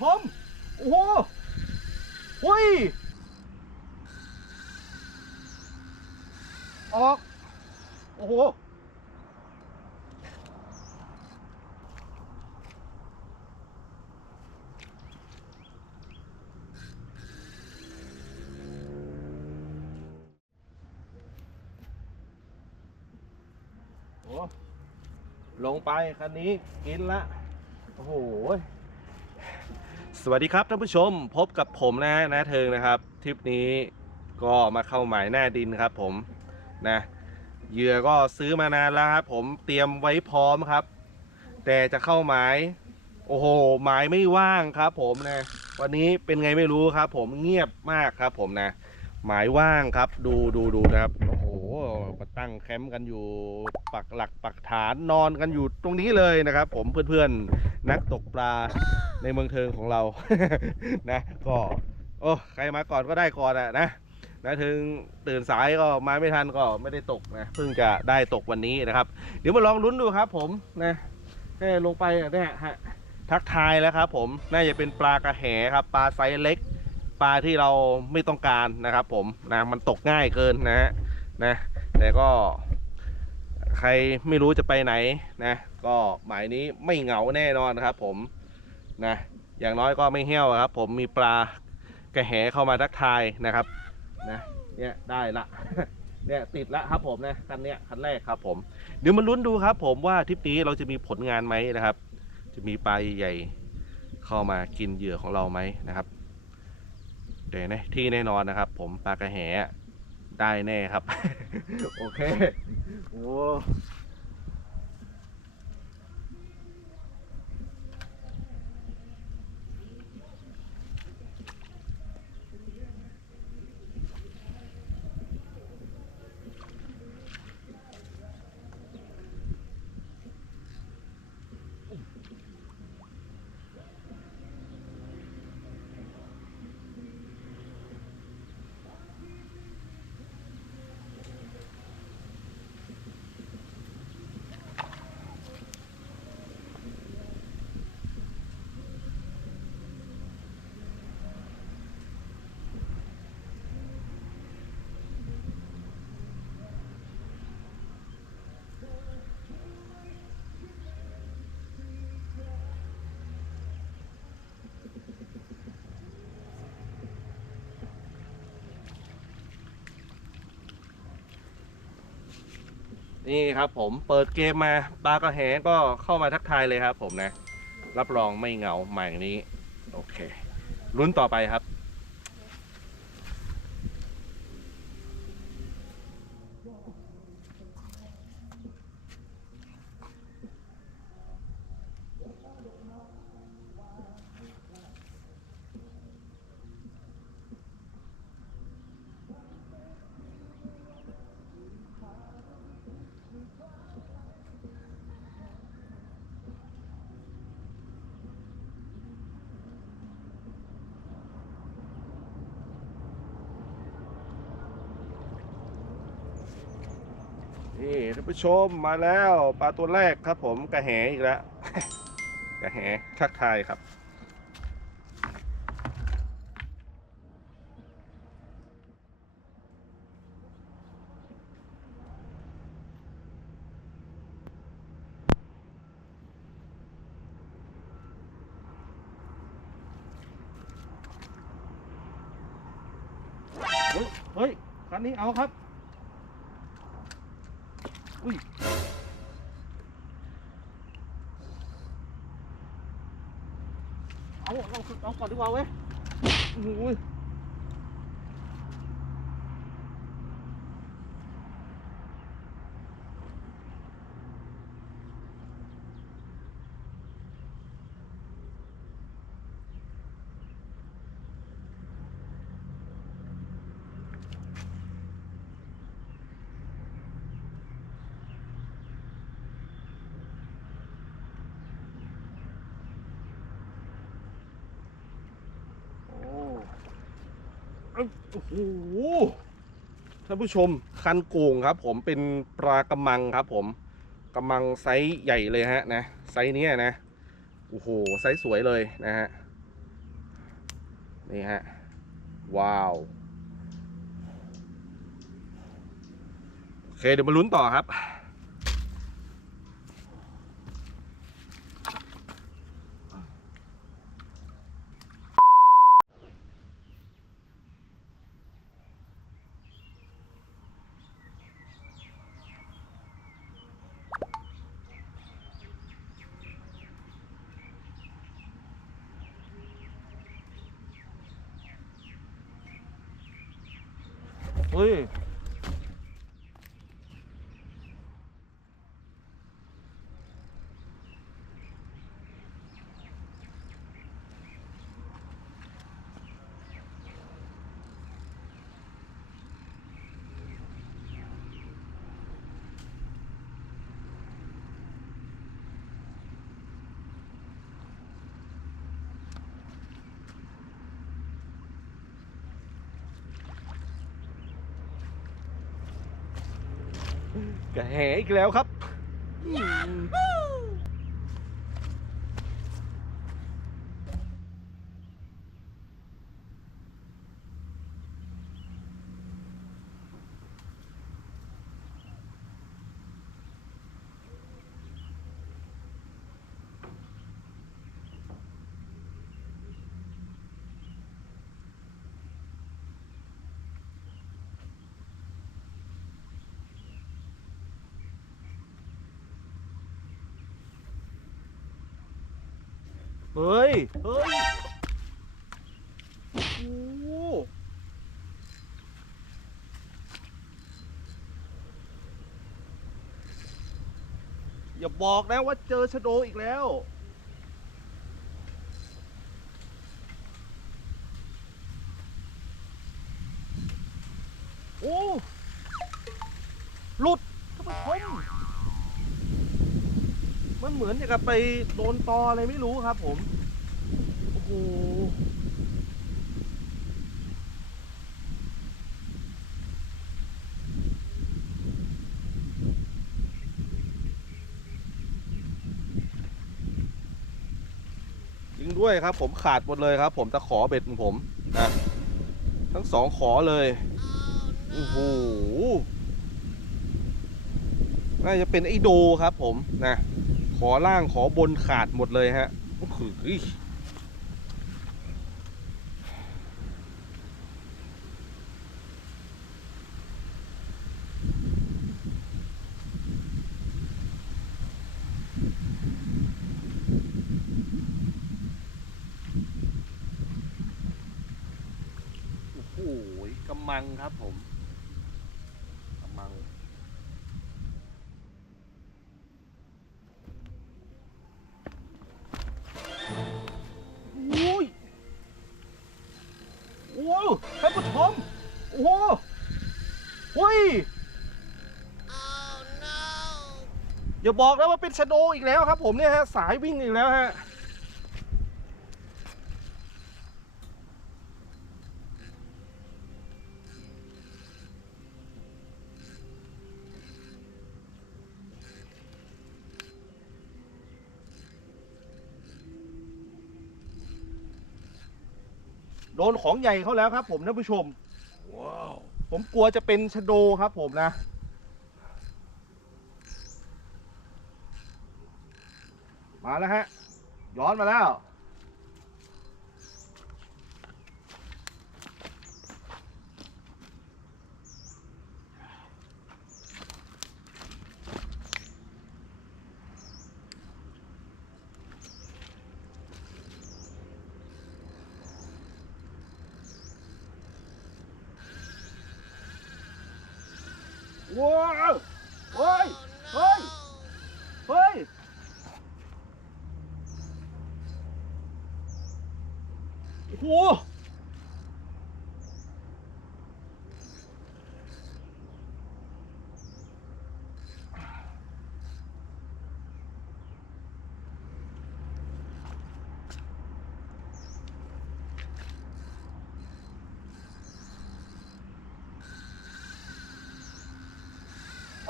ชมโอ้โหเฮ้ยออก โอ้โหโอ้ลงไปคันนี้กินละ โอ้โห สวัสดีครับท่านผู้ชมพบกับผมนะนะเทิงนะครับทริปนี้ก็มาเข้าหมายหน้าดินครับผมนะเหยื่อก็ซื้อมานานแล้วครับผมเตรียมไว้พร้อมครับ แต่จะเข้าหมาย โอ้โหหมายไม่ว่างครับ ผมนะวันนี้เป็นไงไม่รู้ครับ ผมเงียบมากครับ ผมนะ หมายว่างครับ ดูดูดูนะครับ มาตั้งแคมป์กันอยู่ปักหลักปักฐานนอนกันอยู่ตรงนี้เลยนะครับ ผมเพื่อนๆนักตกปลาในเมืองเทิงของเรา นะ ก็ โอ้ใครมาก่อนก็ได้ก่อนอะนะนะถึงตื่นสายก็มาไม่ทันก็ไม่ได้ตกนะเพิ่งจะได้ตกวันนี้นะครับ เดี๋ยวมาลองลุ้นดูครับ ผมนะลงไปเนี่ยฮะทักทายแล้วครับ ผมน่าจะเป็นปลากระแหครับ ปลาไซส์เล็ก ปลาที่เราไม่ต้องการนะครับ ผมนะมันตกง่ายเกินนะฮะนะ แต่ก็ใครไม่รู้จะไปไหนนะ ก็หมายนี้ไม่เหงาแน่นอนครับ ผมนะอย่างน้อยก็ไม่เหี้ยวครับ ผมมีปลากระแหเข้ามาทักทายนะครับนะเนี่ยได้ละเนี่ยติดละครับผมนะคันเนี้ยคันแรกครับ ผมเดี๋ยวมาลุ้นดูครับ ผมว่าทริปนี้เราจะมีผลงานไหมนะครับ จะมีปลาใหญ่เข้ามากินเหยื่อของเราไหมนะครับแต่แน่ที่แน่นอนนะครับ ผมปลากระแห ได้แน่ครับ โอเค โอ้ นี่ครับผมเปิดเกมมาปลากระแหก็เข้ามาทักทายเลยครับผมนะ รับรองไม่เหงาหม่างนี้ โอเคลุ้นต่อไปครับ นี่ท่านผู้ชมมาแล้วปลาตัวแรกครับผมกระแหอีกแล้วกระแหทักทายครับ เฮ้ยเฮ้ยคันนี้เอาครับ ดีกว่าเว้ยโอ้ย โอ้โหท่านผู้ชมคันโก่งครับ ผมเป็นปลากระมังครับ ผมกระมังไซส์ใหญ่เลยฮะนะไซส์เนี้ยนะโอ้โหไซส์สวยเลยนะฮะนี่ฮะว้าวโอเคเดี๋ยวมาลุ้นต่อครับ เฮ้ย กระแหอีกแล้วครับ ฮ้ย เฮ้ย โอ้โหอย่าบอกนะว่าเจอชะโดอีกแล้ว โอ้ หลุดท่านผู้ชม มันเหมือนจะกับไปโดนตออะไรไม่รู้ครับ ผม โอ้โห จริงด้วยครับ ผมขาดหมดเลยครับ ผมตะขอเบ็ดของผมนะทั้งสองขอเลย โอ้โหน่าจะเป็นไอโดครับผมนะ ขอล่างขอบนขาดหมดเลยฮะโอ้โหโอ้โหกำมังครับผม ฮ้ยอย่าบอกนะว่าเป็นชะโดอีกแล้วครับผมเนี่ยฮะสายวิ่งอีกแล้วฮะโดนของใหญ่เขาแล้วครับผมท่านผู้ชมว้าว ผมกลัวจะเป็นชะโดครับผมนะ มาแล้วฮะ ย้อนมาแล้ว ว้าวเฮ้ย เฮ้ย เฮ้ย โอ้โห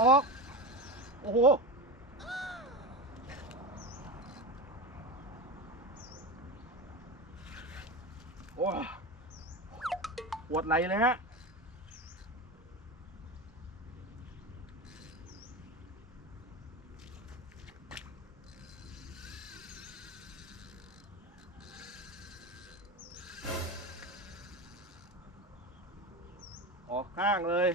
ออก โอ้โห โอ้ยดไหลเลยฮะ ออกข้างเลย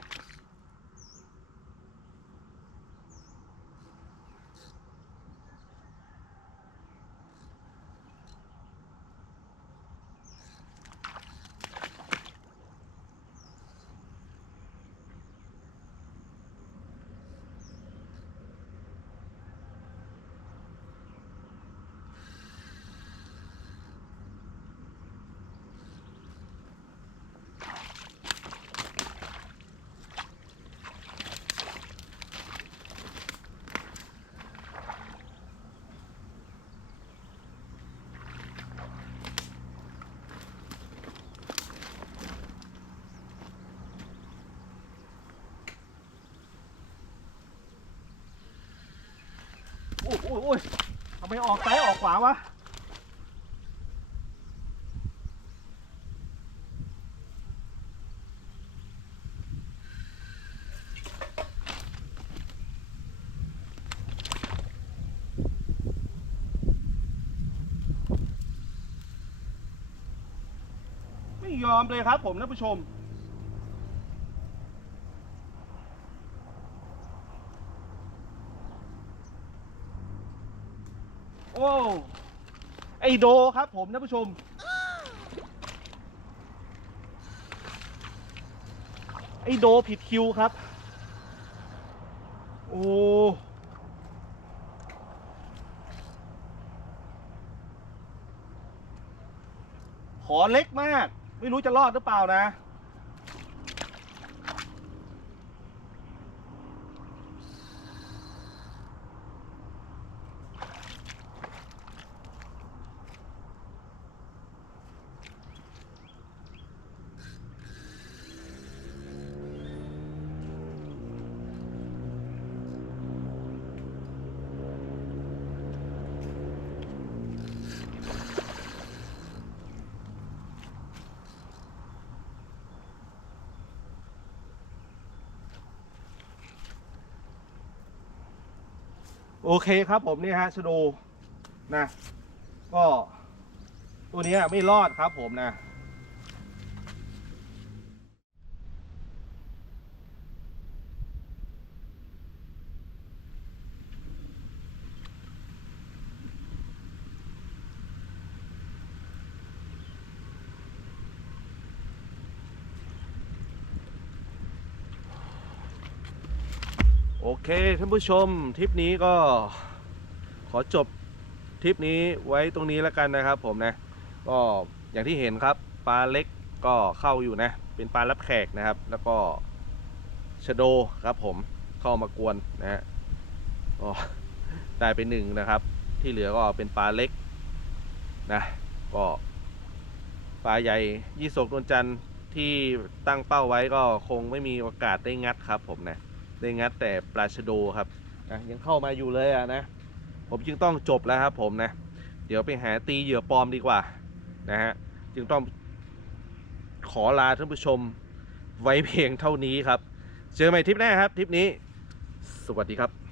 โอ้ยโอ้ยโอ้ยทำไมออกซ้ายออกขวาวะไม่ยอมเลยครับผมท่านผู้ชม โอ้ไอโดครับผมท่านผู้ชม ไอโดผิดคิวครับ โอ้ขอเล็กมาก ไม่รู้จะรอดหรือเปล่านะ โอเคครับผมนี่ฮะชะโดนะ ก็ ตัวนี้ไม่รอดครับผมนะ โอเคท่านผู้ชมทริปนี้ก็ขอจบทริปนี้ไว้ตรงนี้แล้วกันนะครับผมนะ ก็อย่างที่เห็นครับปลาเล็กก็เข้าอยู่นะ เป็นปลารับแขกนะครับ แล้วก็ชโดครับผมเข้ามากวนนะฮะก็ได้ไปหนึ่งนะครับ ที่เหลือก็เป็นปลาเล็กนะก็ปลาใหญ่ยี่สกนวลจันทร์ที่ตั้งเป้าไว้ก็คงไม่มีโอกาสได้งัดครับผมนะ ได้งัดแต่ปลาชโดครับนะยังเข้ามาอยู่เลยอะนะ ผมจึงต้องจบแล้วครับผมนะ เดี๋ยวไปหาตีเหยื่อปลอมดีกว่านะฮะจึงต้องขอลาท่านผู้ชมไว้เพียงเท่านี้ครับ เจอกันใหม่ทริปหน้าครับทริปนี้ สวัสดีครับ